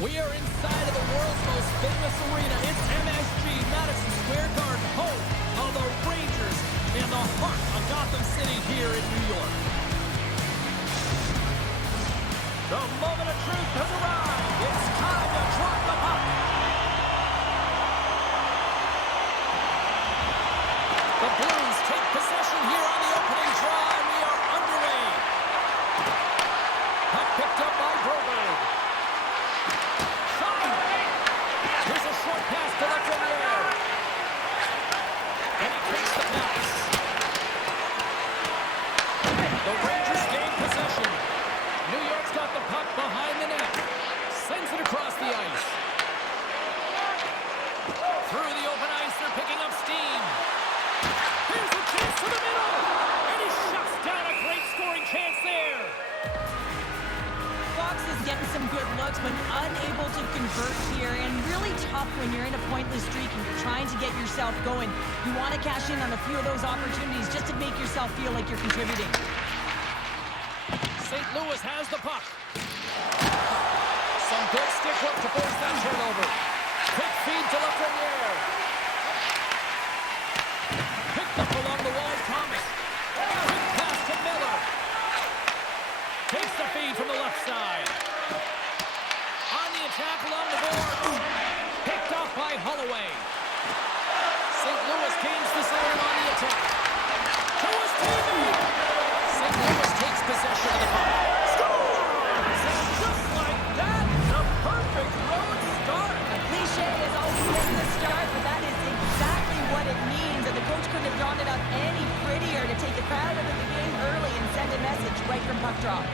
We are inside of the world's most famous arena. It's MSG, Madison Square Garden, home of the Rangers in the heart of Gotham City here in New York. The moment of truth has arrived. It's time to drop the puck. The Blues take possession here on the opening draw, and we are underway. Puck picked up by Broberg. Here's a short pass to Lafreniere. And he takes the pass. The Rangers gain possession. New York's got the puck behind the net. Sends it across the ice. Through the open ice, they're picking up steam. Here's a chance to the middle. And he shuts down a great scoring chance there. Fox is getting some good looks, but unable to convert here, and really tough when you're in a pointless streak and you're trying to get yourself going. You want to cash in on a few of those opportunities just to make yourself feel like you're contributing. St. Louis has the puck. Some good stick work to force that turnover. Quick feed to Lafreniere. Picked up along the wall, Thomas. Quick pass to Miller. Takes the feed from the left side. On the attack along the boards. Picked off by Holloway. St. Louis gains the zone on the attack. To his teammate. St. Louis takes possession of the puck. Scores! And just like that, a perfect road start. A cliche is always getting the start, but that is exactly what it means. And the coach couldn't have drawn it up any prettier to take the crowd out of the game early and send a message right from puck drop.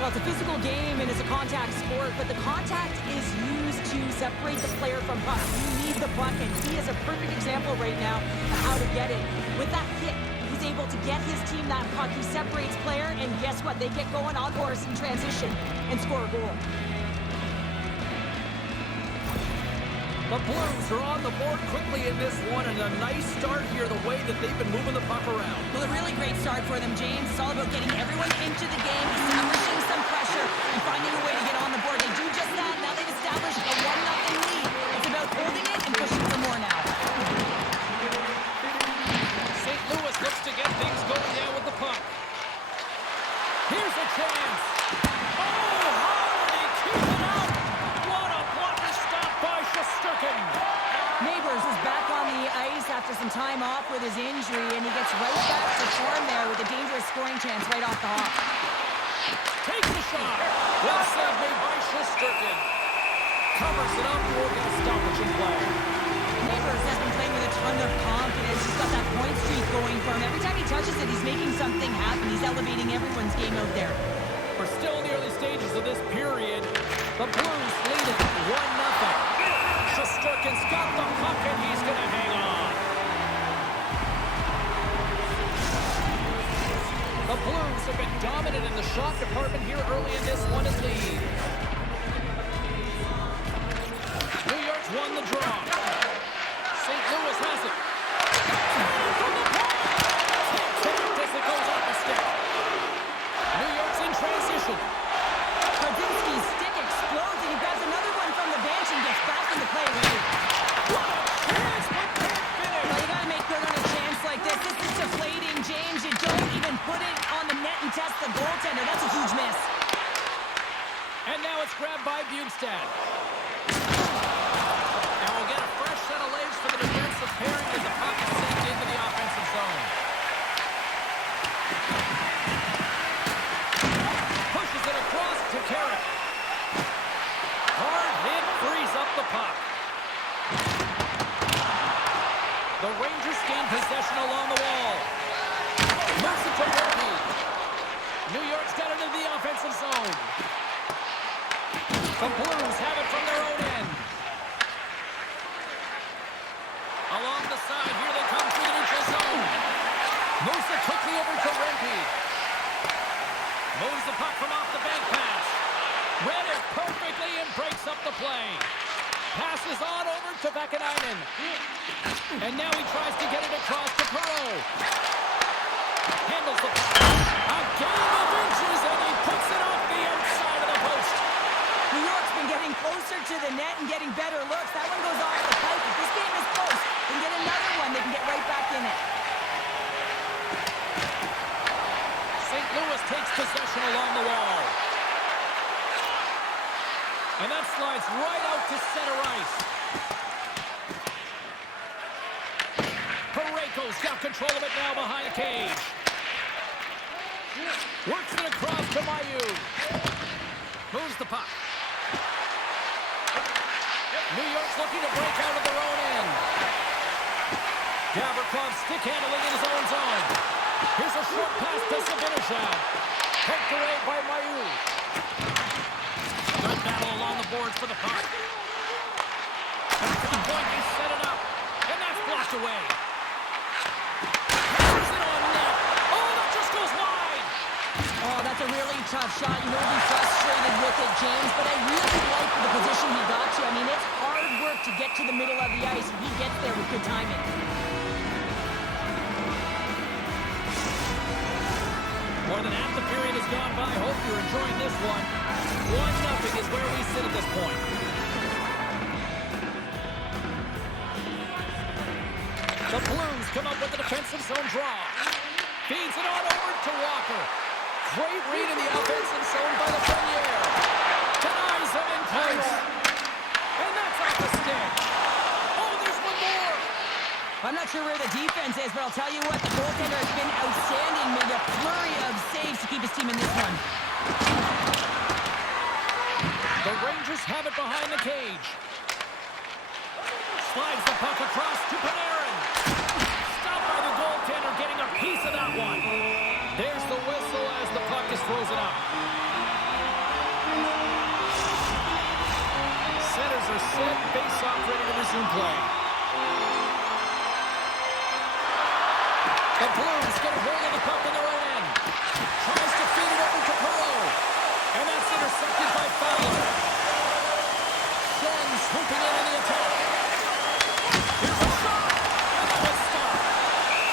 Well, it's a physical game and it's a contact sport, but the contact is used to separate the player from puck. You need the puck, and he is a perfect example right now of how to get it. With that hit, he's able to get his team that puck. He separates player, and guess what? They get going on course in transition and score a goal. The Blues are on the board quickly in this one, and a nice start here the way that they've been moving the puck around. Well, a really great start for them, James. It's all about getting everyone into the game, establishing some pressure, and finding a way to get on the board. They do just that. Now they've established a 1-0 lead. It's about holding it and pushing for more now. St. Louis looks to get things going down with the puck. Here's a chance. Oh, Hardy keeps it out. What a blocker stop by Shesterkin. Neighbors is back on the ice after some time off with his injury, and he gets right back to form there with a dangerous scoring chance right off the hop. Takes the shot. Well saved made by Shesterkin. Covers it up. We'll get a stoppage in play. Neighbors has been playing with a ton of confidence. He's got that point streak going for him. Every time he touches it, he's making something happen. He's elevating everyone's game out there. We're still in the early stages of this period. The Blues lead it 1-0. Shesterkin's got the puck, and he's going to hang on. The Blues have been dominant in the shot department here early in this one and lead. New York's won the draw. St. Louis has it. From the point. Tipped as it goes off the stick. New York's in transition. Kardinski's stick explodes, and he grabs another one from the bench and gets back in the play. What a chance, but can't finish. Well, you got to make good on a chance like this. This is deflating, James. You don't even put it on the net and test the goaltender. That's a huge miss. And now it's grabbed by Bjugstad. And we'll get a fresh set of legs for the defensive pairing as the puck is sent into the offensive zone. Pushes it across to Carrick. Hard hit frees up the puck. The Rangers gain possession along the wall. Moves it to Murphy. New York's got it into the offensive zone. The Blues have it from their own end. Along the side, here they come through the neutral zone. Moves it quickly over to Rempe. Moves the puck from off the bank pass. Read it perfectly and breaks up the play. Passes on over to Vakanainen. And now he tries to get it across to Perreault. Handles the puck. A game of inches, and he puts it off the outside of the post. New York closer to the net and getting better looks. That one goes off the pipe. If this game is close, they can get another one. They can get right back in it. St. Louis takes possession along the wall. And that slides right out to center ice. Parayko's got control of it now behind the cage. Works it across to Mayu. Moves the puck. New York's looking to break out of their own end. Gavrikov stick handling in his own zone. Here's a short pass to Zibanejad. Poked away by Mayu. Good battle along the boards for the puck. Back to the point, they set it up. And that's blocked away. Here's it on net. Oh, that just goes wide. Oh, that's a really tough shot. You know, he's frustrated with it, James, but I really like the position he got to. I mean, it's hard work to get to the middle of the ice, and he gets there with good timing. More than half the period has gone by. Hope you're enjoying this one. 1-0 is where we sit at this point. The Blues come up with the defensive zone draw. Feeds it on over to Walker. Great read in the offensive zone by the Ferrier. Denies him in place. And that's off the stick. Oh, there's one more. I'm not sure where the defense is, but I'll tell you what, the goaltender has been outstanding. Made a flurry of saves to keep his team in this one. The Rangers have it behind the cage. Slides the puck across to Panarin. Stopped by the goaltender, getting a piece of that one. There's the whistle as the puck is frozen up. Centers are set, face-off ready to resume play. The Blues get a hold of the puck in their own end. Tries to feed it over to Perreault. And that's intercepted by Fowler. Shen swooping in on the attack. Here's a shot. And that was stopped.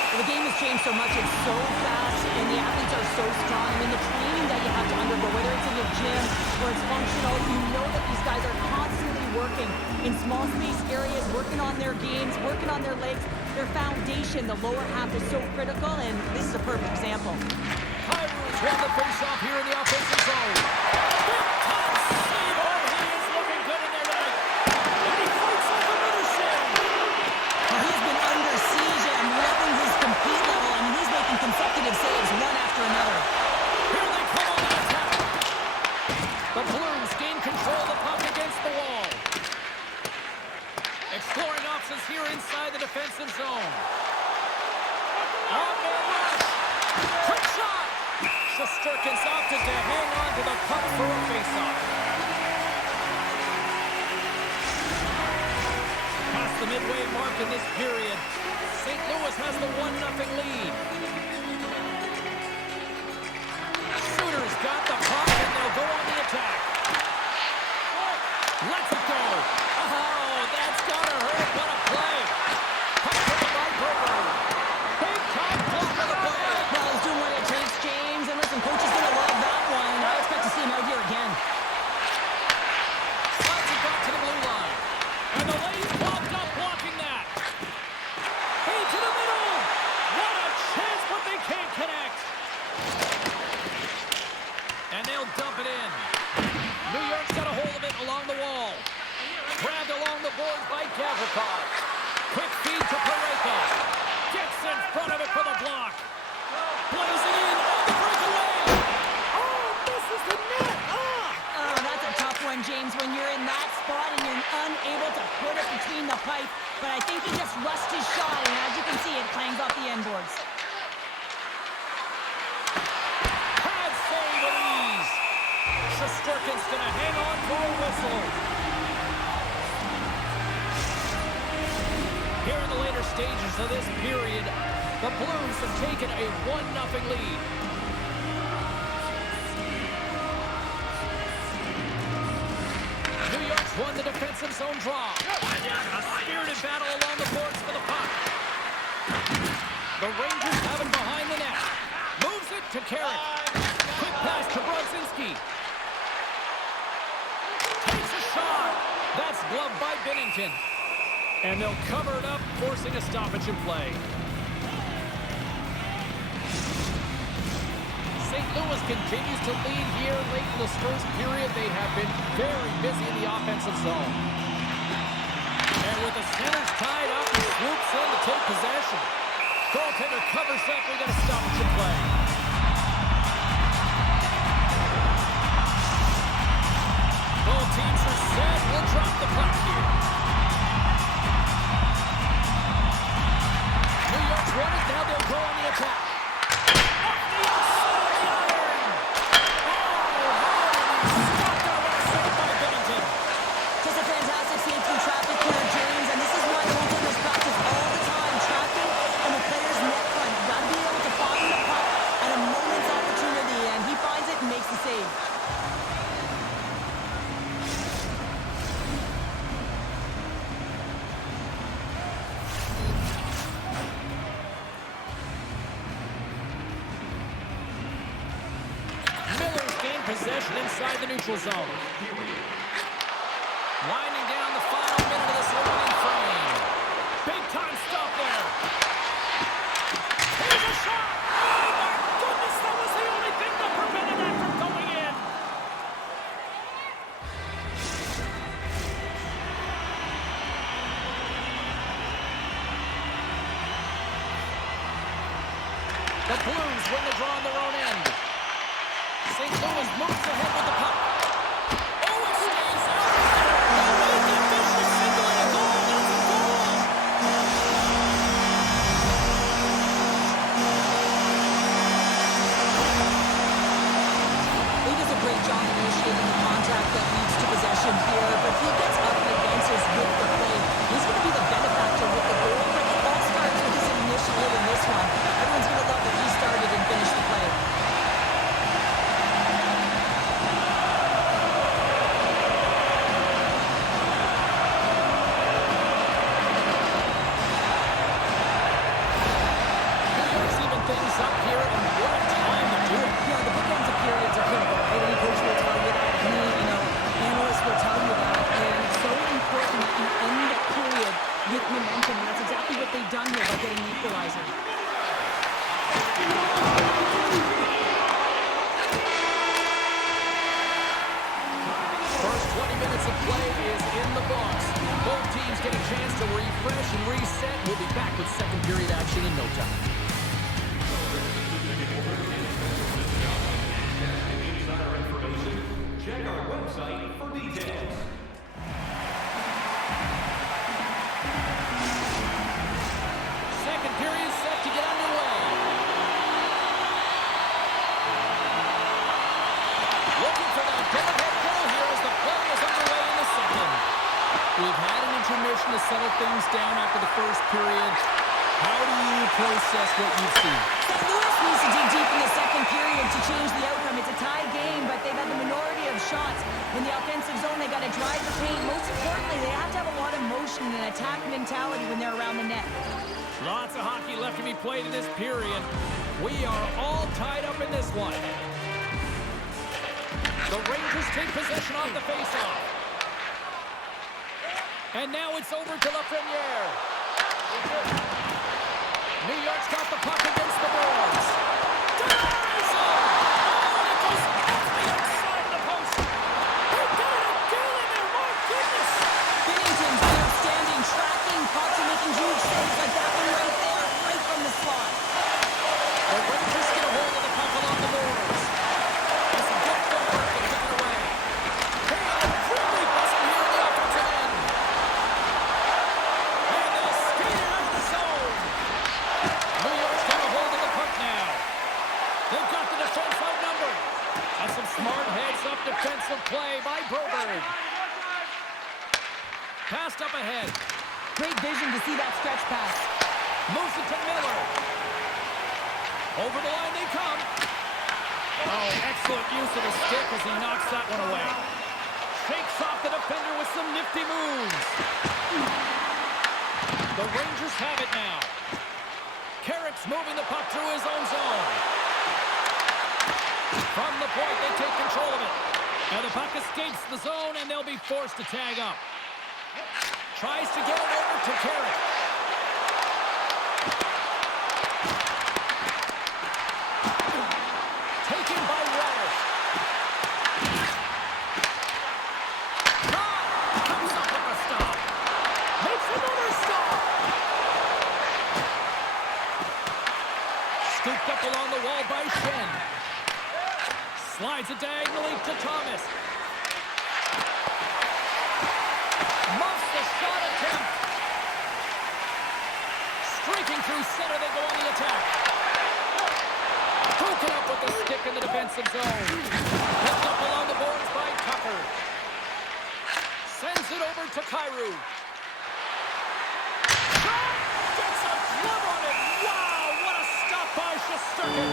The game has changed so much. It's so fast, and the athletes are so strong. I mean, the training that you have to undergo, whether it's in the gym or it's functional, you know that these guys are constantly working in small space areas, working on their games, working on their legs. Their foundation, the lower half, is so critical, and this is a perfect example. Pirates won the face-off here in the offensive zone. Big time save. Oh, he is looking good in there tonight. And he fights off another save. Well, he's been under siege, and I'm loving his compete level. I mean, he's making consecutive saves, one after another. Here they come on the attack. The Blues gain control of the puck against the wall. Exploring options here inside the defensive zone. On-man rush. Quick shot. Shesterkin's opted to hang on to the puck for a faceoff. Past the midway mark in this period, St. Louis has the 1-0 lead. Shooter's got the puck, and they'll go on the attack. Lets it go. Oh, that's gotta hurt. What a play. Puck taken by Berger. Big time block of the play. Well, he's doing what it takes, James. And listen, coach is going to love that one. I expect to see him out here again. Slides it back to the blue line. And the lane's blocked up, blocking that. Hey, to the middle. What a chance, but they can't connect. And they'll dump it in. New York's got a hold of it along the wall. Grabbed along the boards by Gavrikov. Quick feed to Parayko. Gets in front of it for the block. Blazing in on the breakaway. Oh, misses the net. Oh, that's a tough one, James, when you're in that spot and you're unable to put it between the pipe. But I think he just rushed his shot, and as you can see, it clangs off the end boards. Pad save with ease. Shesterkin's going to hang on for a whistle. Here in the later stages of this period, the Blues have taken a 1-0 lead. New York's won the defensive zone draw. A spirited battle along the boards for the puck. The Rangers have it behind the net. Moves it to Carrick. Quick pass to Brodzinski. Takes a shot. That's gloved by Binnington. And they'll cover it up, forcing a stoppage in play. St. Louis continues to lead here late in this first period. They have been very busy in the offensive zone. And with the centers tied up, he swoops in to take possession. Goaltender covers up. We got a stoppage in play. Both teams are set. We'll drop the puck here. New York's won it. Now they'll go on the attack. Off the outside of the iron. Oh, how did he stop that? What a save by Binnington. Just a fantastic save through traffic here, James, and this is why goaltenders practice all the time, tracking and the player's net front. You've got to be able to find the puck at a moment's opportunity, and he finds it and makes the save. Possession inside the neutral zone. Winding down the final minute of this opening frame. Big time stop there. Here's a shot. Oh my goodness, that was the only thing that prevented that from going in. The Blues win the draw on their own end. St. Louis moves ahead with the puck. Oh, it stays out. They made the official signal and a goal. That's a goal. He does a great job initiating the contact that leads to possession here, but he gets up and advances with the play. He's going to be the benefactor with the goal, but it all starts with his initial hit in this one. Everyone's going to love that he started and finished the play. To settle things down after the first period. How do you process what you've seen? St. Louis needs to dig deep in the second period to change the outcome. It's a tie game, but they've had the minority of shots. In the offensive zone, they got to drive the paint. Most importantly, they have to have a lot of motion and attack mentality when they're around the net. Lots of hockey left to be played in this period. We are all tied up in this one. The Rangers take possession off the faceoff. And now it's over to Lafreniere. New York's got the puck against the boards. Denies it! Oh, and it goes off the outside of the post. They got it again in there, my goodness! Binnington's outstanding tracking, pucks and making huge saves like that one right there, right from the slot. The Rangers get a hold of the puck along the boards. That's a good footwork to take it away. Hey, really busting here in the offensive end. Smart heads-up defensive play by Broberg. Passed up ahead. Great vision to see that stretch pass. Moves it to Miller. Over the line they come. Oh, excellent use of the stick as he knocks that one away. Shakes off the defender with some nifty moves. The Rangers have it now. Carrick's moving the puck through his own zone. From the point, they take control of it. Now the puck escapes the zone, and they'll be forced to tag up. Tries to get it over to Carrick. Taken by Wallace. Comes up with a stop. Makes another stop. Scooped up along the wall by Shen. Slides it diagonally to Thomas. Muffs the shot attempt. Streaking through center, they go on the attack. Broken up with the stick in the defensive zone. Picked up along the boards by Tucker. Sends it over to Kyrou. Gets a glove on it. Wow, what a stop by Shesterkin.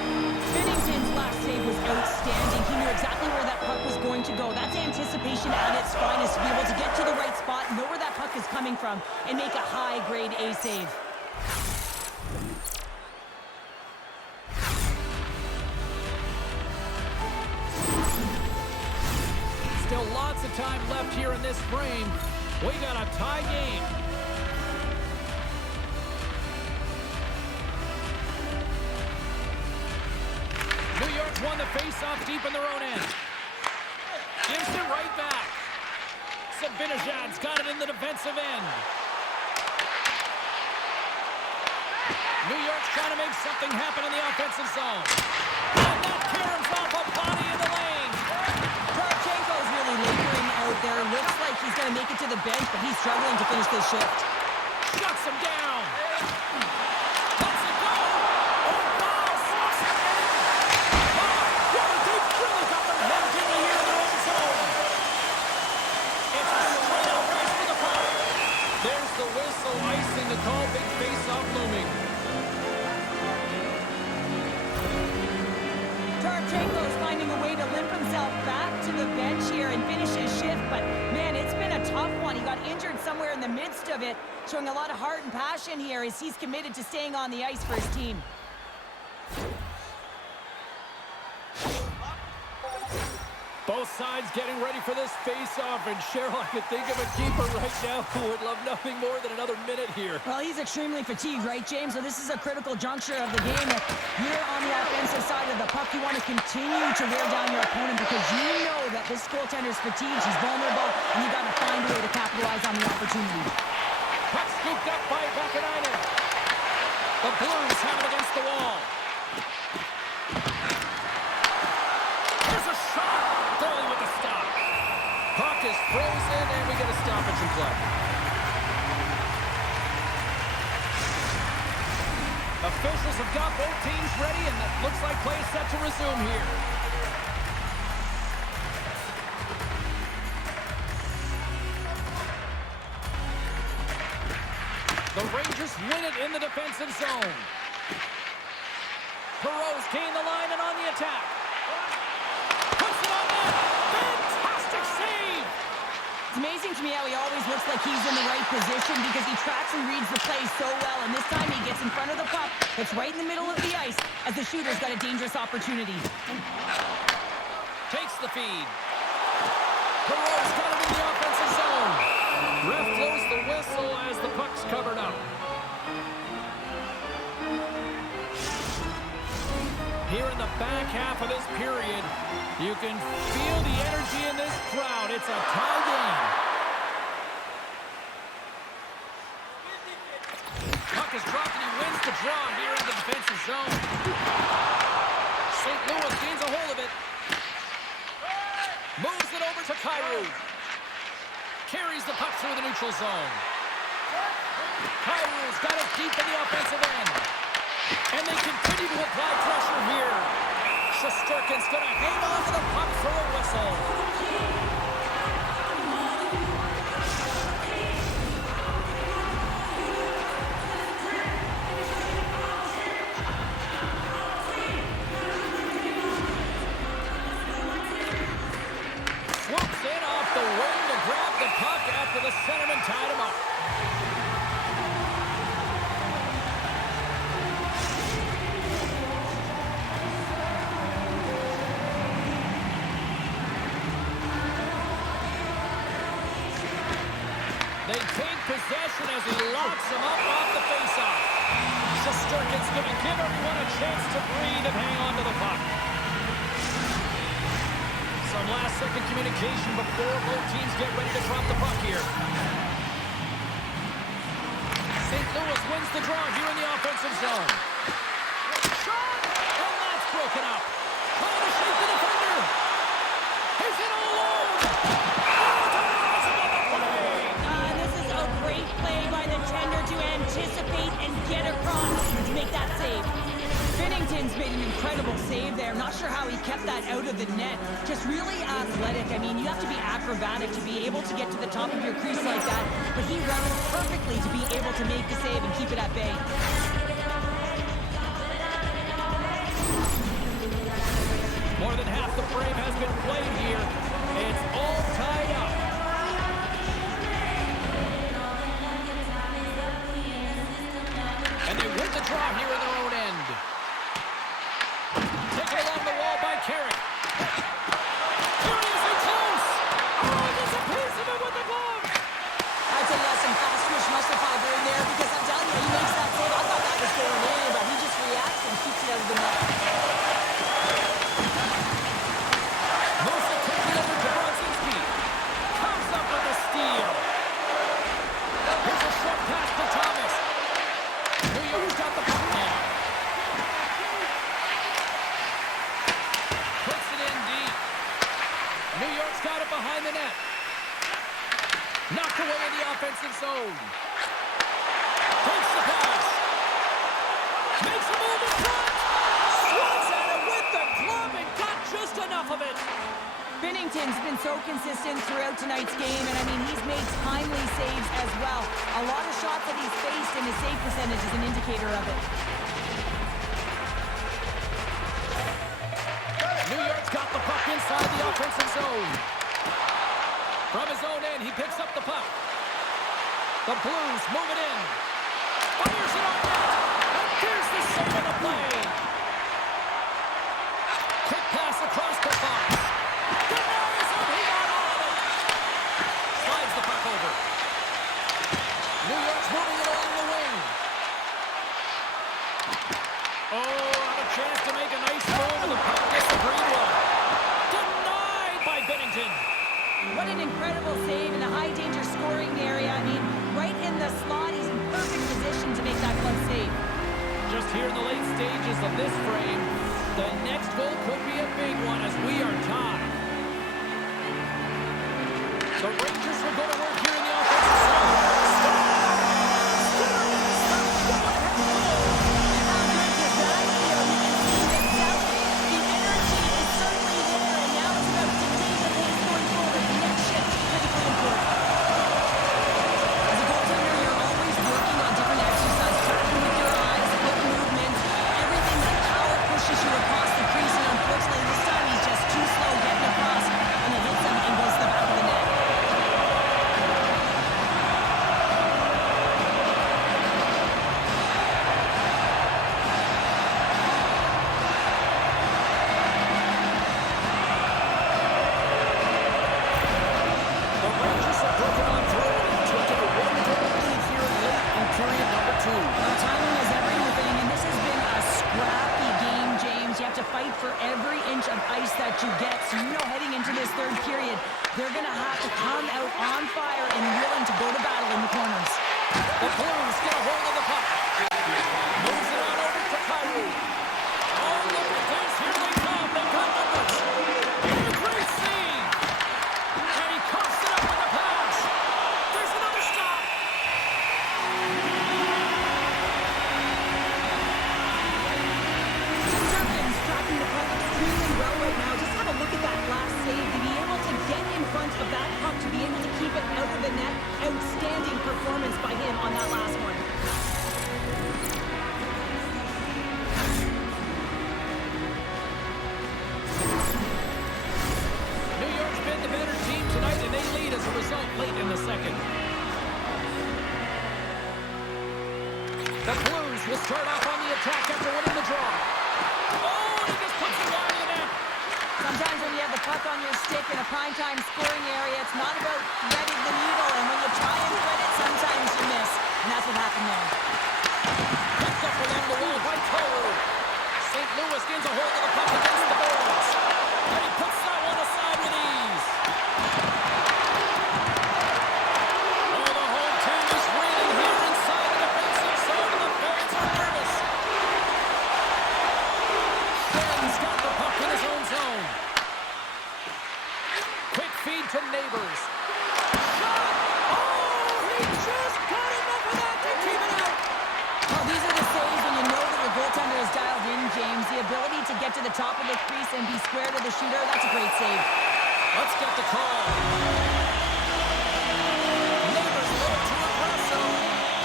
Binnington's last save was outstanding. He knew exactly where that puck was going to go. That's anticipation at its finest, to be able to get to the right spot, know where that puck is coming from, and make a high-grade A save. Still lots of time left here in this frame. We got a tie game. New York's won the face-off deep in their own end. Gives it right back. Sabinajad's got it in the defensive end. New York's trying to make something happen in the offensive zone. And that caroms off a body in the lane. Tarchenko's really lingering out there. Looks like he's going to make it to the bench, but he's struggling to finish this shift. Shuts him down. Lets it go. Oh, wow, slots it in. Wow, they've really got them hemmed in here in their own zone. It's a straight-out race for the puck. There's the whistle, icing the call. Big face-off looming. Tarchenko's finding a way to limp himself back to the bench here and finish his shift, but man, it's been a tough one. He got injured somewhere in the midst of it, showing a lot of heart and passion here as he's committed to staying on the ice for his team. Both sides getting ready for this face-off, and Cheryl, I could think of a keeper right now who would love nothing more than another minute here. Well, he's extremely fatigued, right, James? So this is a critical juncture of the game. If you're on the offensive side of the puck, you want to continue to wear down your opponent because you know that this goaltender's fatigued, he's vulnerable, and you got to find a way to capitalize on the opportunity. Puck scooped up by Vakanainen. The Blues have it against the wall. There's a shot. Early with the stop. Puck is frozen, and we get a stoppage in play. Officials have got both teams ready, and it looks like play is set to resume here. The Rangers win it in the defensive zone. Perot's gained the line and on the attack. Puts it on net. Fantastic save. It's amazing to me how he always looks like he's in the right position because he tracks and reads the play so well, and this time he gets in front of the puck. It's right in the middle of the ice as the shooter's got a dangerous opportunity. Takes the feed. Perot's got it in the offensive zone. Ref blows the whistle as the puck's covered up. Here in the back half of this period, you can feel the energy in this crowd. It's a tie game. Puck is dropped and he wins the draw here in the defensive zone. St. Louis gains a hold of it. Moves it over to Kyrou. Carries the puck through the neutral zone. Kyrou's got it deep in the offensive end. And they continue to apply pressure here. Shesterkin's going to hang on to the puck for a whistle. Swoops in off the wing to grab the puck after the centerman tied him up. possession as he locks him up off the faceoff. Shesterkin's going to give everyone a chance to breathe and hang on to the puck. Some last-second communication before both teams get ready to drop the puck here. St. Louis wins the draw here in the offensive zone. Shot! And that's broken up. Trying to shake the defender. He's in all alone. This is a great play by the tender to anticipate and get across to make that save. Binnington's made an incredible save there. Not sure how he kept that out of the net. Just really athletic. I mean, you have to be acrobatic to be able to get to the top of your crease like that. But he rounded perfectly to be able to make the save and keep it at bay. More than half the frame has been played here. It's all tied up. And they win the draw here in their own end. Taken along the wall by Carrick. Curiously close. Oh, there's a piece of it with the glove. I'd say he has some fast twitch muscle fiber in there because I'm telling you, he makes that save. I thought that was going in, but he just reacts and keeps it out of the net. Mosa takes it over to Bronzinski. Comes up with a steal. Here's a short pass to Thomas. New York's got the puck now. Puts it in deep. New York's got it behind the net. Knocked away in the offensive zone. Takes the pass. Makes a move in front. Swats at it with the glove and got just enough of it. Binnington's been so consistent throughout tonight's game, and I mean, he's made timely saves as well. A lot of shots that he's faced, and his save percentage is an indicator of it. New York's got the puck inside the offensive zone. From his own end, he picks up the puck. The Blues move it in. Fires it on net. And here's the save of the play. Quick pass across the box. Denies him. He got all of it. Slides the puck over. New York's moving it along the wing. Oh, have a chance to make a nice move, and the puck disagreed with. Denied by Binnington. What an incredible save in a high-danger scoring area. I mean, right in the slot, he's in perfect position to make that glove save. Just here in the late stages of this frame, the next goal could be a big one as we are tied. The Rangers will go to work here in the offensive zone. They're going to have to come out on fire and willing to go to battle in the corners. The Blues get a hold of the puck. Moves it on over to Kyrou. All over this. Here they come. They got numbers. And a great save. And he coughs it up with a pass. There's another stop. Shesterkin's tracking the puck extremely well right now. Just have a look at that last save. To be able to get in front of that puck, to be able to keep it out of the net. Outstanding performance by him on that last one. New York's been the better team tonight, and they lead as a result late in the second. The Blues will start off on the attack after winning the draw. Oh, and he just puts it wide in the net. Sometimes when you have the puck on your stick in a primetime scoring area, it's not about threading the needle, and when you try and thread it, sometimes you miss. And that's what happened there. Picked up along the wall by Cole. St. Louis gains a hold of the puck against the boards. And he puts that one aside with ease. Oh, the whole team is reeling here inside the defensive zone, and the fans are nervous. Sten's got the puck in his own zone. Quick feed to Neighbors. Shot! Oh, he just got enough of that to keep it out. Well, these are the saves when you know that your goaltender is dialed in, James. The ability to get to the top of the crease and be square to the shooter, that's a great save. Let's get the call. Neighbors a little too aggressive.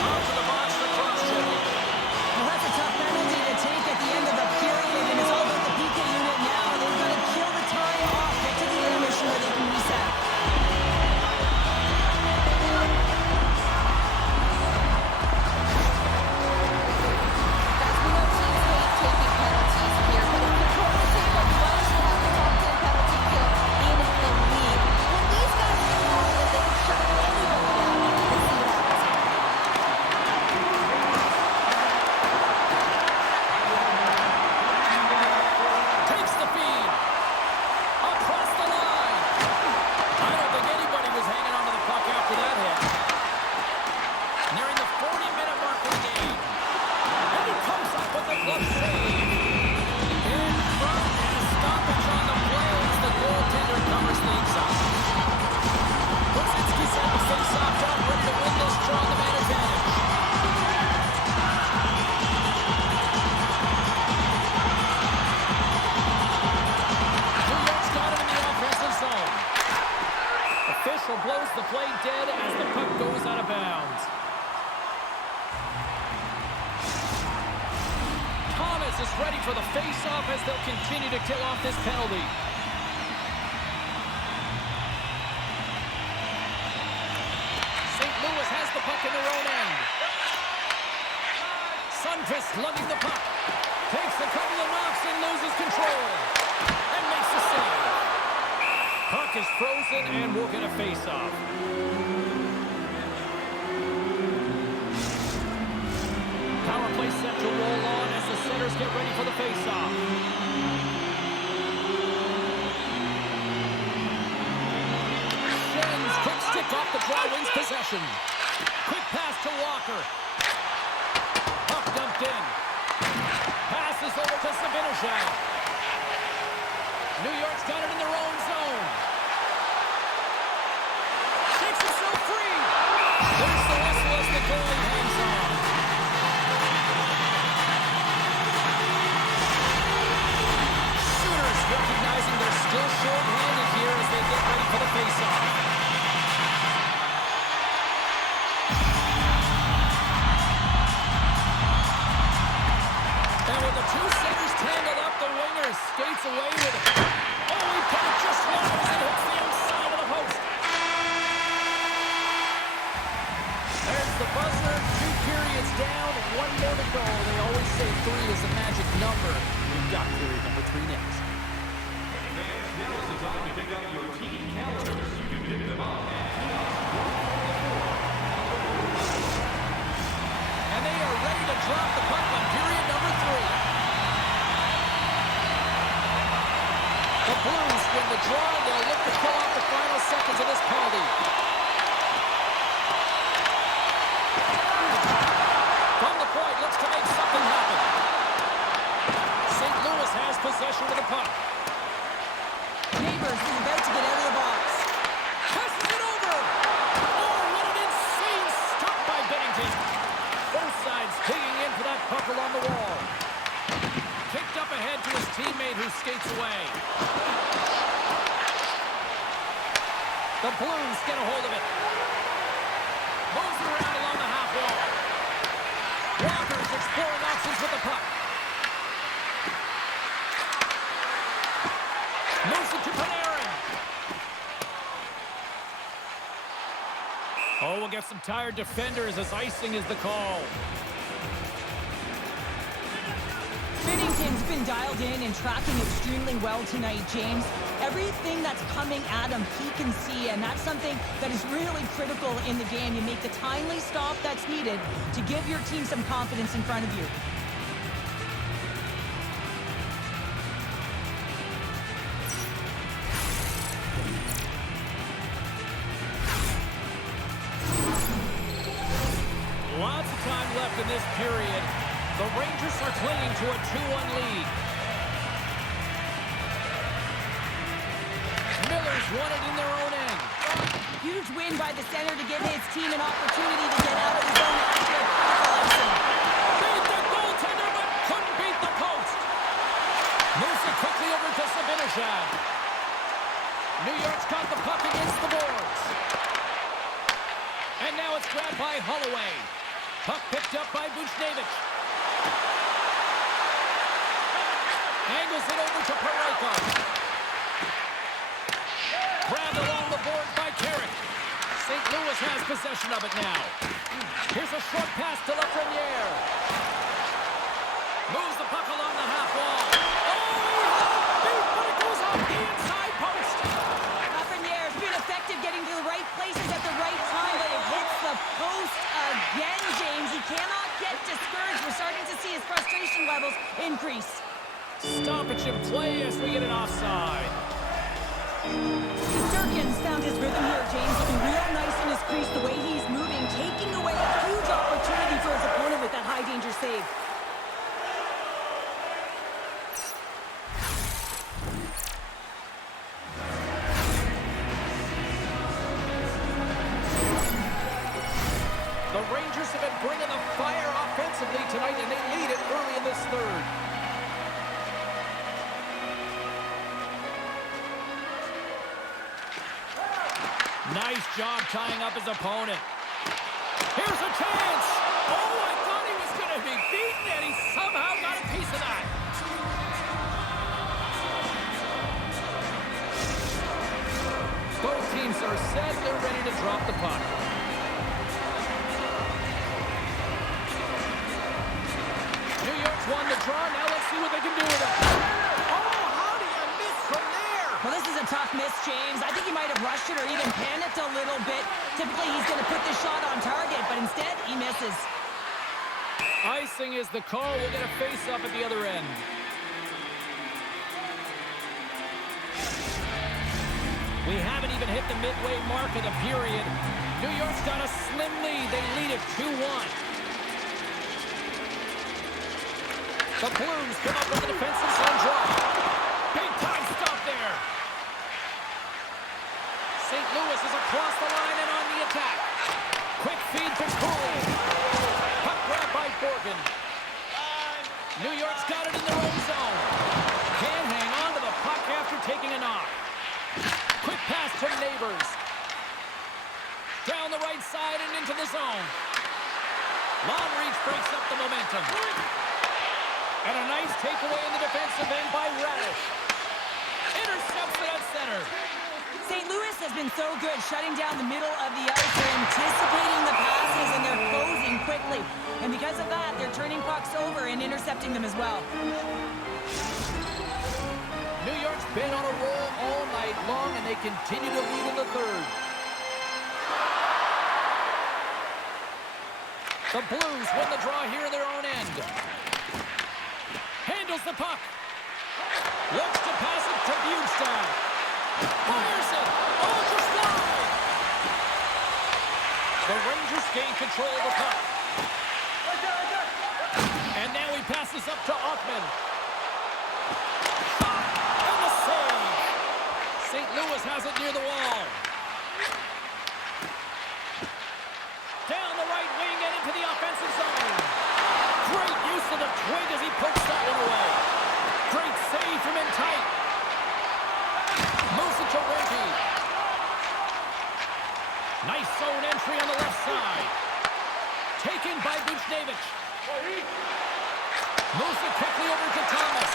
Off to the box for cross-check. Well, that's a tough penalty to take at the end of the period, and it's all about the PK unit now. They've got to kill the time off, get to the intermission where they can reset. Guys, we know teams hate taking penalties here, but it's notorious that you might as well have the top 10 penalty kill in the league. When these guys get confident, they can shut anybody down. Let's see what happens. Takes the feed. Across the line. I don't think anybody was hanging on to the puck after that hit. Nearing the 40-minute mark of the game. And he comes up with a glove save. In front and a stoppage on the play as the goaltender covers things up. Brzezinski's had the face-off down, ready to win this draw on the man advantage. New York's got it in the offensive zone. Official blows the play dead as the puck goes out of bounds. Thomas is ready for the face-off as they'll continue to kill off this penalty. St. Louis has the puck in their own end. Sundqvist lugging the puck. Takes a couple of knocks and loses control. And makes the save. Puck is frozen and we'll get a face-off. Power play set to roll on as the centers get ready for the face-off. Shen's quick stick off the draw wins possession. Quick pass to Walker. Puck dumped in. Passes over to Zibanejad. New York's got it in their own zone. Takes himself free. There's the whistle as the goalie hangs on. Sooners recognizing they're still short-handed here as they get ready for the face-off. And with the two centers tangled up, the winger skates away with it. Oh, he put it just wide as it hits the outside of the post. There's the buzzer. 2 periods down, 1 more to go. They always say 3 is a magic number. We've got period number 3 next. Now is the time to pick up your team calendars. You can pick them up at And they are ready to drop the puck on period number 3. The Blues win the draw. They'll look to kill off the final seconds of this penalty. From the point, looks to make something happen. St. Louis has possession of the puck. Neighbors is about to get out of the box. Passes it over. Oh, what an insane stop by Bennington. Both sides digging in for that puck along the wall. Kicked up ahead to his teammate who skates away. The Blues get a hold of it. Moves it around along the half wall. Walker's exploring options with the puck. Moves it to Panarin. Oh, we'll get some tired defenders as icing is the call. Binnington's been dialed in and tracking extremely well tonight, James. Everything that's coming at him, he can see, and that's something that is really critical in the game. You make the timely stop that's needed to give your team some confidence in front of you. Lots of time left in this period. The Rangers are clinging to a 2-1 lead. Miller's won it in their own end. Huge win by the center to give his team an opportunity to get out of the zone after a critical icing. Beat the goaltender, but couldn't beat the post. Moves it quickly over to Zibanejad. New York's got the puck against the boards. And now it's grabbed by Holloway. Puck picked up by Buchnevich. Angles it over to Parayko. Grabbed along the board by Carrick. St. Louis has possession of it now. Here's a short pass to Lafreniere. Moves the puck along the half wall. Oh, beat, but it goes off the inside post. Lafreniere's been effective getting to the right places at the right time, but it hits the post again, James. He cannot get discouraged. We're starting to see his frustration levels increase. Stoppage in play as we get an offside. Durkin's found his rhythm here, James. Looking real nice in his crease, the way he's moving, taking away a huge opportunity for his opponent with that high-danger save. The Rangers have been bringing the fire offensively tonight, and they lead it early in this third. Nice job tying up his opponent. Here's a chance. Oh, I thought he was going to be beaten, and he somehow got a piece of that. Both teams are set. They're ready to drop the puck. New York's won the draw. Now let's see what they can do with it. Oh, how do you miss from there? Well, this is a tough miss, James. I think he might have rushed it or even panicked a little bit. Typically, he's going to put this shot on target, but instead, he misses. Icing is the call. We'll get a face-up at the other end. We haven't even hit the midway mark of the period. New York's got a slim lead. They lead it 2-1. The Blues come up with the defensive zone draw. Big time stop there. St. Louis is across the line and on the attack. Quick feed to Cooley. Puck grab by Borgen. New York's got it in their own zone. Can't hang on to the puck after taking a knock. Quick pass to Neighbors. Down the right side and into the zone. Long reach breaks up the momentum. And a nice takeaway in the defensive end by Radish. Intercepts it at center. St. Louis has been so good shutting down the middle of the ice. They're anticipating the passes, and they're closing quickly. And because of that, they're turning pucks over and intercepting them as well. New York's been on a roll all night long, and they continue to lead in the third. The Blues win the draw here in their own end. Handles the puck. Looks to pass it to Bjugstad. Fires it. Oh, just wide. The Rangers gain control of the puck. And now he passes up to Othman. Shot and the save. St. Louis has it near the wall. Down the right wing and into the offensive zone. Great use of the twig as he pokes that one away. Great save from in tight. Moves it to Reggie. Nice zone entry on the left side. Taken by Buchnevich. Moves it quickly over to Thomas.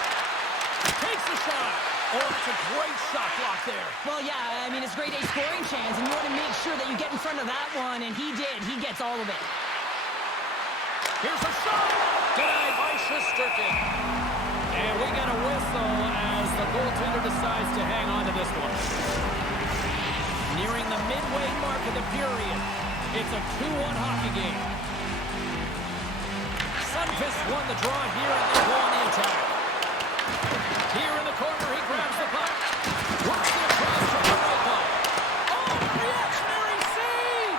Takes the shot. Oh, it's a great shot block there. Well, yeah, I mean, it's grade A scoring chance, and you want to make sure that you get in front of that one, and he did. He gets all of it. Here's a shot. Denied by Shesterkin. And we get a whistle as the goaltender decides to hang on to this one. Nearing the midway mark of the period. It's a 2-1 hockey game. Sunfist won the draw here and they go on the attack. Here in the corner, he grabs the puck. Works it across to Europa. Oh, reactionary save!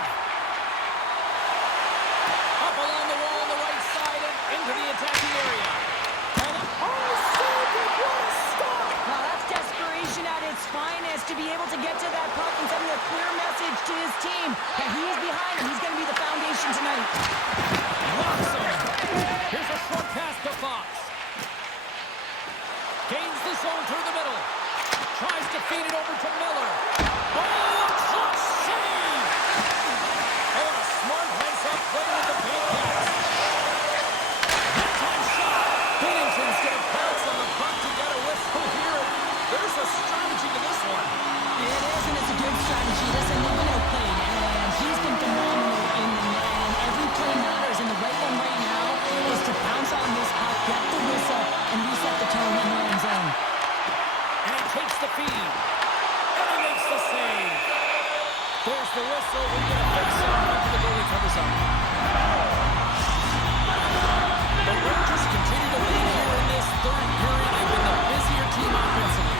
Up along the wall on the right side and into the attacking area. And save it! What a stop! Wow, that's desperation at its finest to be able to get to that puck and sending a clear message to his team that he is behind him. He's going to be the foundation tonight. Awesome. Here's a short pass to Fox. Gains the zone through the middle. Tries to feed it over to Miller. Oh, just save! Oh, a smart heads-up play with the big pass. That time shot. Binnington's going to pounce on the puck to get a whistle here. There's a strategy to this one. It is, and it's a good strategy. Listen, they've been outplayed, and he's been phenomenal in the net, and every play matters, and the right one right now is to pounce on this puck, get the whistle, and reset the tone in the end zone. And he takes the feed. And he makes the save. There's the whistle. We get a face-off after the goalie covers up. The Rangers continue to lead here in this third period. They've been the busier team offensively.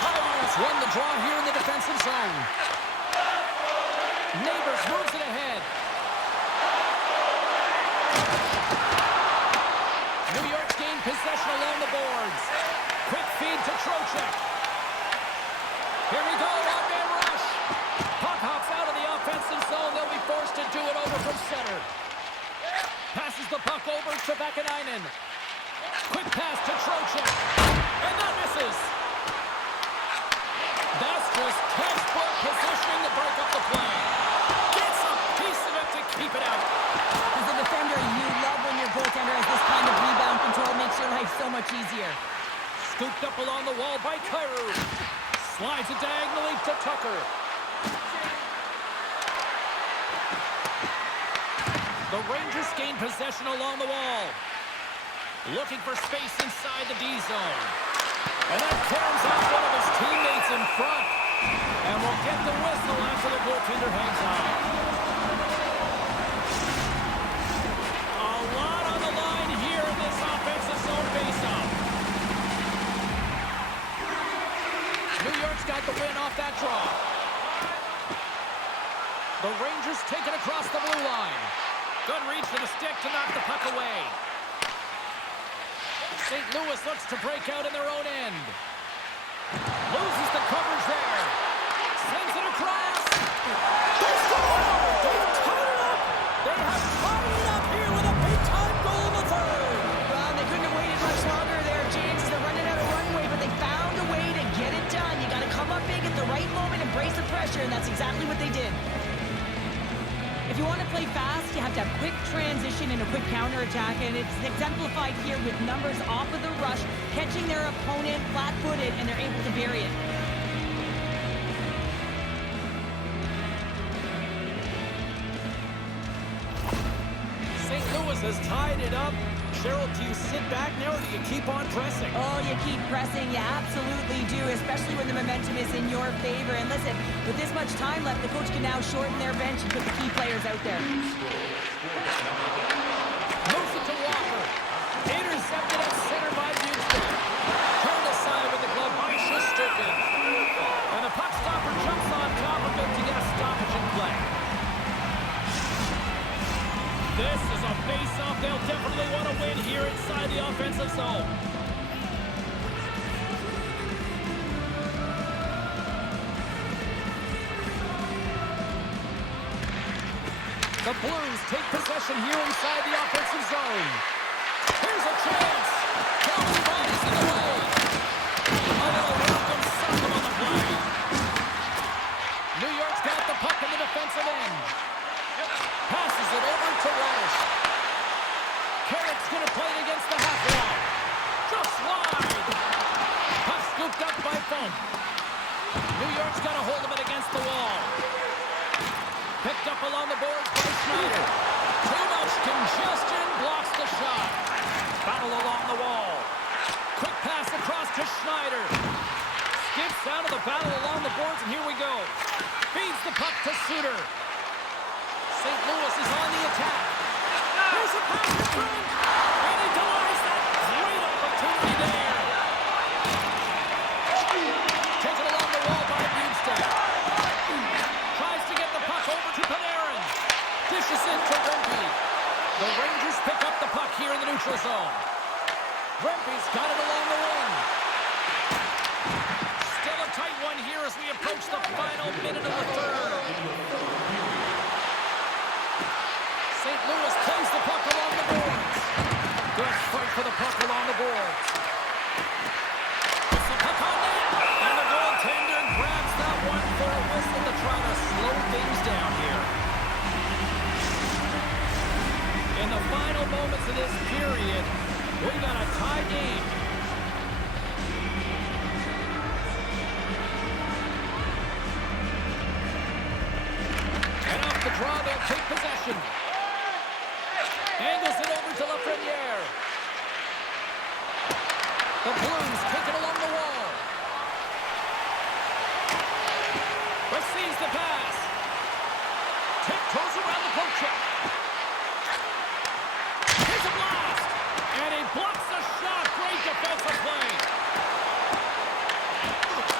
Kyler's won the draw here in the defensive zone. Neighbors moves it ahead. New York's gained possession along the boards. Quick feed to Trocheck. Here we go, one-man rush. Puck hops out of the offensive zone. They'll be forced to do it over from center. Passes the puck over to Vakanainen. Quick pass to Trocheck. And that misses. That's just textbook positioning to break up the play. Gets a piece of it to keep it out. As a defender, you love when your goaltender has this kind of rebound control. Makes your life so much easier. Scooped up along the wall by Kyrou. Slides it diagonally to Tucker. The Rangers gain possession along the wall. Looking for space inside the D zone. And that clears out one of his teammates in front. And we'll get the whistle after the goaltender hangs on. A lot on the line here in this offensive zone faceoff. New York's got the win off that draw. The Rangers take it across the blue line. Good reach to the stick to knock the puck away. St. Louis looks to break out in their own end. Loses the coverage there. Sends it across. They score! They've tied it up! They have tied it up here with a big-time goal in the third. Well, they couldn't have waited much longer there, James. They're running out of runway, but they found a way to get it done. You got to come up big at the right moment and brace the pressure, and that's exactly what they did. If you want to play fast, you have to have quick transition and a quick counterattack, and it's exemplified here with numbers off of the rush, catching their opponent flat-footed, and they're able to bury it. St. Louis has tied it up. Cheryl, do you sit back now or do you keep on pressing? Oh, you keep pressing. You absolutely do, especially when the momentum is in your favor. And listen, with this much time left, the coach can now shorten their bench and put the key players out there. Moves it to Walker. Intercepted at center by Houston. Turned aside with the glove by Shesterkin. And the puck stopper jumps on top of it to get a stoppage in play. This is a face-off they'll definitely want to win here inside the offensive zone. The Blues take possession here inside the offensive zone. Here's a chance. Kelly bodies in the way. A little welcome sucker on the play. New York's got the puck in the defensive end. Passes it over to Reddish. Carrick's going to play it against the half wall. Just wide. Puck scooped up by Funk. New York's got a hold of it against the wall. Picked up along the boards by Schneider. Too much congestion blocks the shot. Battle along the wall. Quick pass across to Schneider. Skips out of the battle along the boards, and here we go. Feeds the puck to Suter. St. Louis is on the attack. There's a pass in front, and he denies that great opportunity there. Taken along the wall by Bjugstad. Tries to get the puck over to Panarin. Dishes in to Rempe. The Rangers pick up the puck here in the neutral zone. Rempe's got it along the wing. Still a tight one here as we approach the final minute of the third. St. Louis plays the puck along the boards. Good fight for the puck along the boards. It's the puck on net. And the goaltender grabs that one for a whistle to try to slow things down here. In the final moments of this period, we got a tie game. And off the draw, they'll take possession. Angles it over to Lafreniere. The Blues take it along the wall. Receives the pass. Tiptoes around the poke check. Here's a blast. And he blocks the shot. Great defensive play.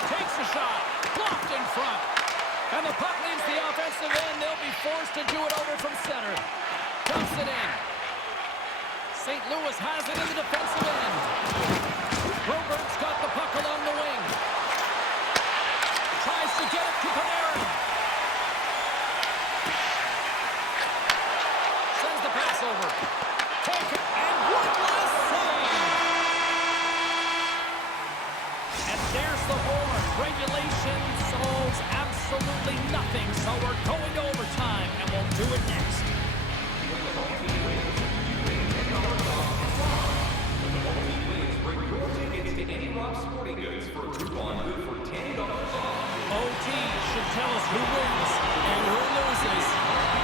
Takes the shot. Blocked in front. And the puck leaves the offensive end. They'll be forced to do it over from center. Dumps it in. St. Louis has it in the defensive end. Robert's got the puck along the wing. Tries to get it to Panarin. Sends the pass over. Take it, and one last save. And there's the horn. Regulation solves absolutely nothing, so we're going to overtime, and we'll do it next. OT should tell us who wins and who loses,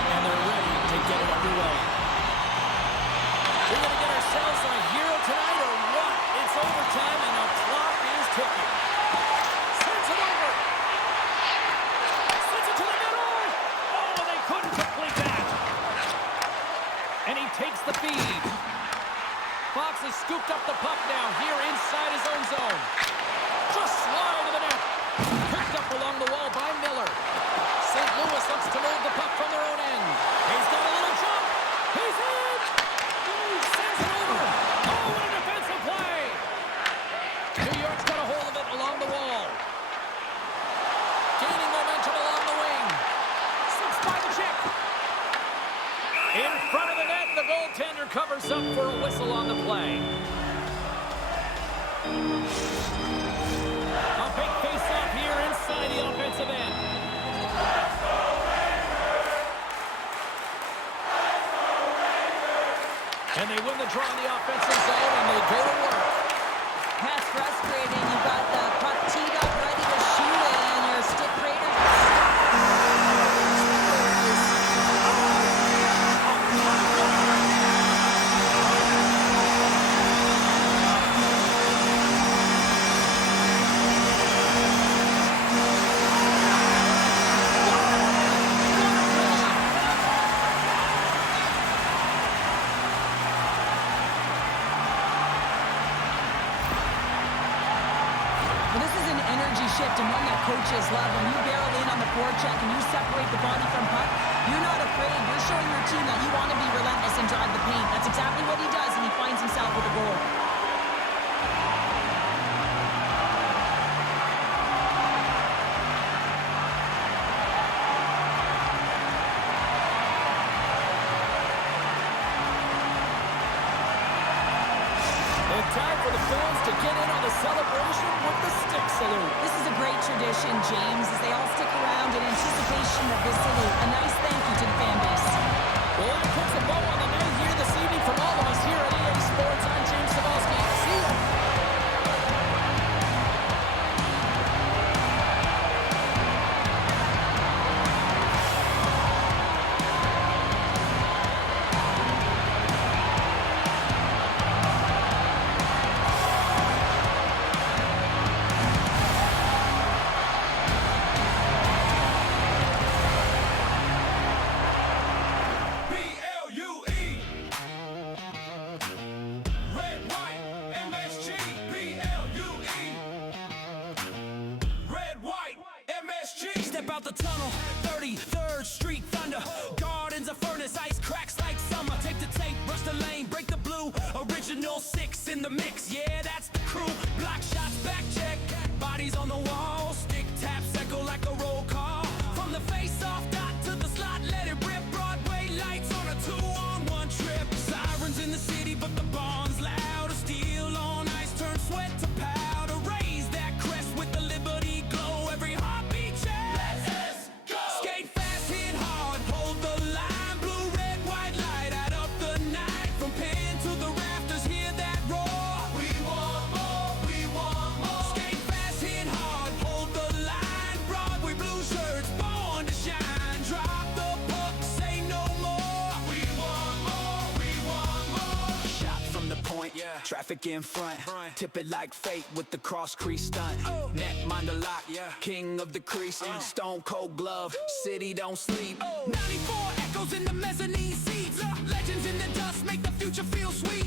and they're ready to get it underway. We're going to get ourselves a hero tonight or what? It's overtime and the clock is ticking. Sends it over. Sends it to the middle. Oh, and they couldn't complete that. And he takes the feed. Fox has scooped up the puck now here inside his own zone. Just slide to the net. Picked up along the wall by Miller. St. Louis looks to move the puck from their own end. He's got a little jump. He's in. Sends it over. Oh, what a defensive play. New York's got a hold of it along the wall. Gaining momentum along the wing. Slips by the check. In front of the net, the goaltender covers up for a whistle on the play. A big face-off here inside the offensive end. And they win the draw in the offensive zone, and they go to work. That's frustrating. You got the puck teed up, ready to shoot it, and your stick raiders. Shift and one that coaches love. When you barrel in on the forecheck and you separate the body from puck, you're not afraid. You're showing your team that you want to be relentless and drive the paint. That's exactly what he does, and he finds himself with a goal. It's time for the fans to get in on the celebration with the stick salute. This is a great tradition, James, as they all stick around in anticipation of this salute. A nice thank you to the fan base. Well, that puts a bow on the night here this evening from all of us here at EA Sports. I'm James Cebulski. See ya. 33rd Street Thunder, gardens of furnace, ice cracks like summer. Tape to tape, rush the lane, break the blue. Original 6 in the mix, yeah, that's the crew. Block shots, back check, bodies on the wall. Stick taps echo like a roll call. From the face-off dot to the slot, let it rip. Broadway lights on a 2-on-1 trip. Sirens in the city, but the bond's louder. Steel on ice, turn sweat to powder. Raise that crest with the Liberty glow. Every heartbeat chest. Let's go. Skate fast, hit hard, hold the line. Blue, red, white light, out of the night. From pen to the rafters, hear that roar. We want more, we want more. Skate fast, hit hard, hold the line. Broadway blue shirts, born to shine. Drop the puck, say no more. We want more, we want more. Shot from the point, yeah. Traffic in front. Tip it like fate with the cross crease stunt. Net mind the lock, yeah. King of the crease. Stone cold glove, city don't sleep. 94 echoes in the mezzanine seats. Legends in the dust make the future feel sweet.